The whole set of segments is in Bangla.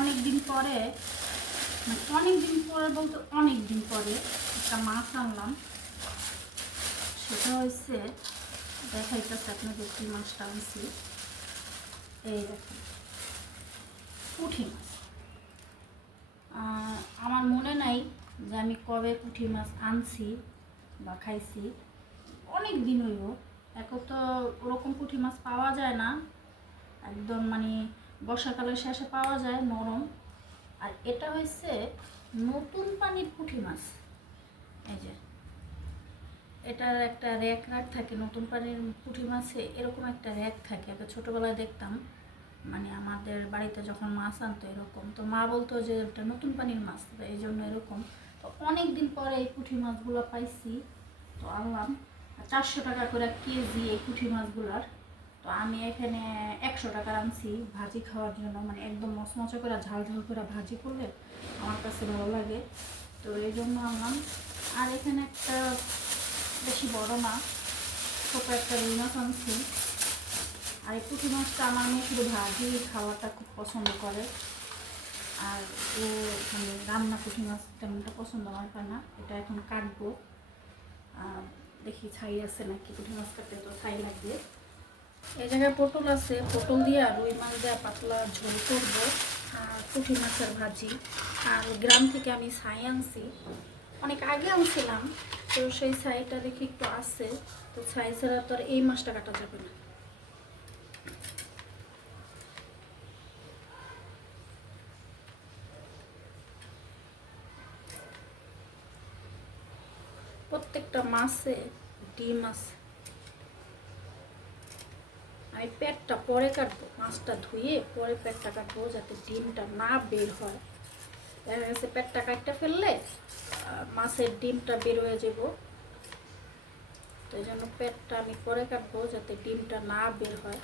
অনেক দিন পরে, মানে অনেক দিন পরে বলতে অনেক দিন পরে একটা মাছ আনলাম। সেটা হচ্ছে, দেখাইতেছে আপনাদের কি মাছটা আনছি। এই দেখুন, পুঁটি মাছ। আমার মনে নাই যে আমি কবে পুঁটি মাছ আনছি বা খাইছি, অনেক দিন হইব। এখন তো ওরকম পুঁটি মাছ পাওয়া যায় না, একদম মানে বর্ষাকালের শেষে পাওয়া যায় নরম। আর এটা হচ্ছে নতুন পানির পুঁটি মাছ। এই যে এটার একটা র্যাক থাকে, নতুন পানির পুঁটি মাছে এরকম একটা র্যাক থাকে। আগে ছোটোবেলায় দেখতাম, মানে আমাদের বাড়িতে যখন মাছ আনতো এরকম, তো মা বলতো যে এটা নতুন পানির মাছ, এই জন্য এরকম। তো অনেক দিন পরে এই পুঁটি মাছগুলো পাইছি, তো আনলাম। 400 টাকা করে কেজি এই পুঁটি মাছগুলার। তো আমি এখানে 100 টাকা আনছি ভাজি খাওয়ার জন্য, মানে একদম মচমচে করে ঝাল ঝাল করে ভাজি করলে আমার কাছে ভালো লাগে, তো এই জন্য আনলাম। আর এখানে একটা বেশি বড় না, ছোট একটা রুই মাছ আনছি। আর এই পুঁটি মাছটা আমার মেয়ে শুধু ভাজি খাওয়াটা খুব পছন্দ করে, আর ও মানে রান্না পুঁটি মাছ তেমনটা পছন্দ হয় না। এটা এখন কাটবো, দেখি ছাই আছে নাকি, পুঁটি মাছ কাটতে তো ছাই লাগবে। এই জায়গায় পটল আছে, পটল দিয়ে রুই মাছ দিয়ে পাতলা ঝোল করবো, আর পুঁটি মাছের ভাজি। আর গ্রাম থেকে আমি ছাই আনছি, অনেক আগে আনছিলাম, তো সেই ছাইটা দেখি একটু আছে। তো ছাই ছাড়া তো আর এই মাছটা কাটা যাবে না। প্রত্যেকটা মাছে ডিম আছে। আমি পেটটা পরে কাটবো, মাছটা ধুয়ে পরে পেটটা কাটবো, যাতে ডিমটা না বের হয়। দেখা গেছে পেটটা কাটতে ফেললে মাছের ডিমটা বের হয়ে যাব, তো এই জন্য পেটটা আমি পরে কাটবো যাতে ডিমটা না বের হয়।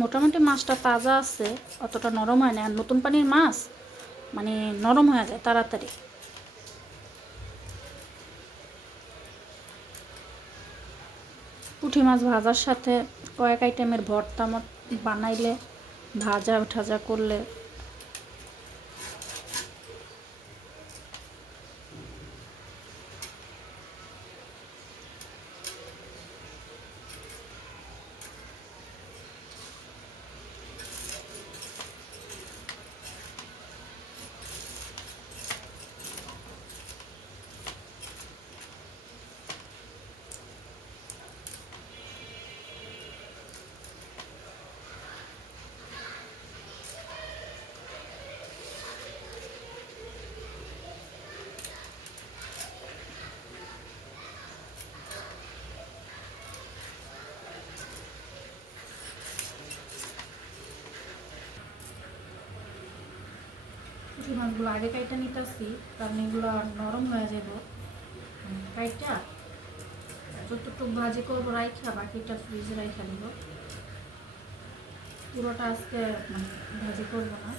মোটামুটি মাছটা তাজা আছে, অতটা নরম হয় না। আর নতুন পানির মাছ মানে নরম হয়ে যায় তাড়াতাড়ি। পুঁটি মাছ ভাজার সাথে কয়েক আইটেমের ভর্তা বানাইলে, ভাজা ঠাজা করলে পুঁটি মাছগুলো আগে কাইটা নিতেছি, কারণ এগুলো নরম হয়ে যাব। কাইটা যতটুকু ভাজি করবো রাইখা, বাকিটা ফ্রিজে রাইখা দেবো। পুরোটা আজকে ভাজি করবো না।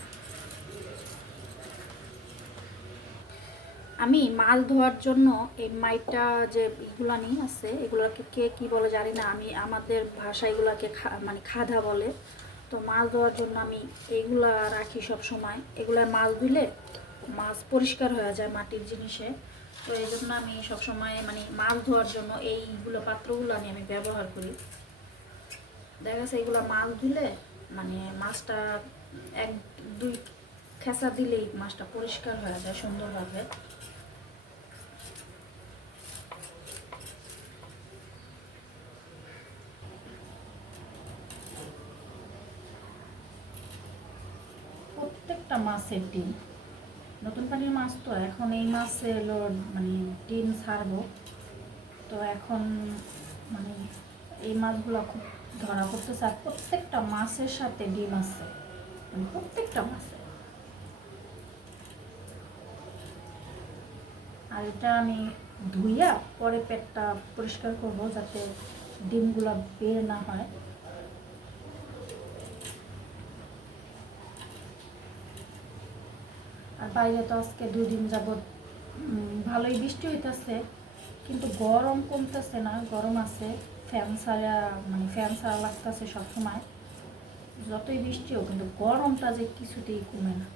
আমি মাছ ধোয়ার জন্য এই মাইটা যে এগুলানি আছে, এগুলোকে কে কী বলে জানি না, আমি আমাদের ভাষা এগুলাকে মানে খাদা বলে। তো মাছ ধোয়ার জন্য আমি এইগুলা রাখি সব সময়। এগুলা মাছ ধুলে মাছ পরিষ্কার হয়ে যায় মাটির জিনিসে, তো এই জন্য আমি সবসময় মানে মাছ ধোয়ার জন্য এইগুলো পাত্রগুলো আমি ব্যবহার করি। দেখা গেছে এগুলো মাছ ধুলে মানে মাছটা 1-2 খেসা দিলেই মাছটা পরিষ্কার হয়ে যায় সুন্দরভাবে। প্রত্যেকটা মাছের ডিম, নতুন পানির মাছ তো এখন এই মাছে হলো মানে ডিম ছাড়বো, তো এখন মানে এই মাছগুলো খুব ধরা পড়তেছে। আর প্রত্যেকটা মাছের সাথে ডিম আছে, মানে প্রত্যেকটা মাছে। আর এটা আমি ধুইয়া পরে পেটটা পরিষ্কার করব যাতে ডিমগুলো বের না হয়। আর বাইরে তো আজকে 2 দিন যাবৎ ভালোই বৃষ্টি হইতেছে, কিন্তু গরম কমতেছে না, গরম আছে। ফ্যান ছাড়া লাগতেছে সবসময়, যতই বৃষ্টি হোক কিন্তু গরমটা যে কিছুতেই কমে না।